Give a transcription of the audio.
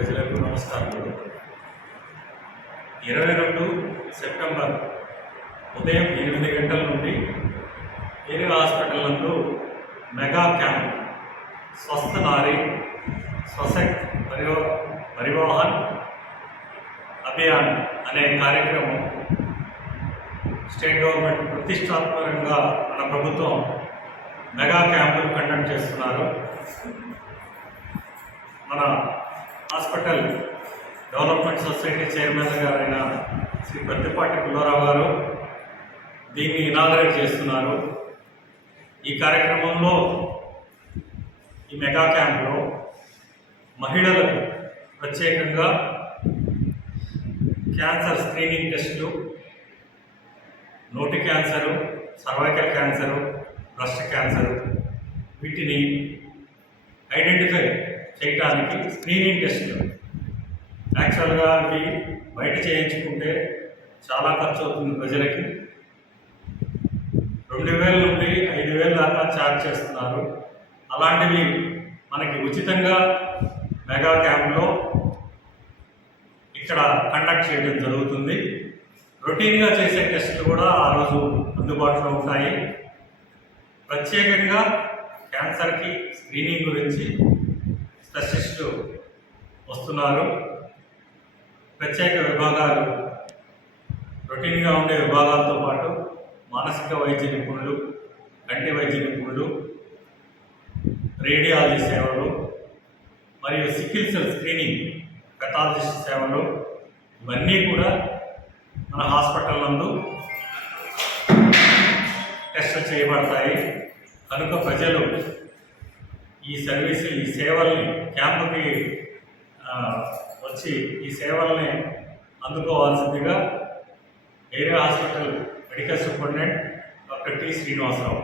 ప్రజలకు నమస్కారం. ఇరవై రెండు సెప్టెంబర్ ఉదయం ఎనిమిది గంటల నుండి ఏరియా హాస్పిటల్ నందు మెగా క్యాంప్ స్వస్థ నారి స్వశక్ పరివ పరివాహన్ అభియాన్ అనే కార్యక్రమం స్టేట్ గవర్నమెంట్ ప్రతిష్టాత్మకంగా మన ప్రభుత్వం మెగా క్యాంపులు కండక్ట్ చేస్తున్నారు. మన హాస్పిటల్ డెవలప్మెంట్ సొసైటీ చైర్మన్ గారైన శ్రీ ప్రత్తిపాటి పుల్లారావు గారు దీన్ని ఇనాగరేట్ చేస్తున్నారు. ఈ కార్యక్రమంలో ఈ మెగా క్యాంప్లో మహిళలకు ప్రత్యేకంగా క్యాన్సర్ స్క్రీనింగ్ టెస్టులు నోటి cancer cervical cancer breast cancer వీటిని ఐడెంటిఫై చేయడానికి స్క్రీనింగ్ టెస్ట్ యాక్చువల్గా అవి బయట చేయించుకుంటే చాలా ఖర్చు అవుతుంది ప్రజలకి. రెండు వేల నుండి ఐదు వేల దాకా ఛార్జ్ చేస్తున్నారు. అలాంటివి మనకి ఉచితంగా మెగా క్యాంప్లో ఇక్కడ కండక్ట్ చేయడం జరుగుతుంది. రొటీన్గా చేసే టెస్టులు కూడా ఆ రోజు అందుబాటులో ఉంటాయి. ప్రత్యేకంగా క్యాన్సర్కి స్క్రీనింగ్ గురించి స్పెషలిస్టులు వస్తున్నారు. ప్రత్యేక విభాగాలు రొటీన్గా ఉండే విభాగాలతో పాటు మానసిక వైద్య నిపుణులు కంటి వైద్య నిపుణులు రేడియాలజీ సేవలు మరియు సికిల్ సెల్ స్క్రీనింగ్ పెథాలజిస్ట్ సేవలు ఇవన్నీ కూడా మన హాస్పిటల్ నందు టెస్ట్ చేయబడతాయి. కనుక ప్రజలు ఈ సర్వీస్ ఈ సేవల్ని క్యాంపుకి వచ్చి ఈ సేవల్ని అందుకోవాల్సిందిగా area hospital medical superintendent doctor T Srinivasarao.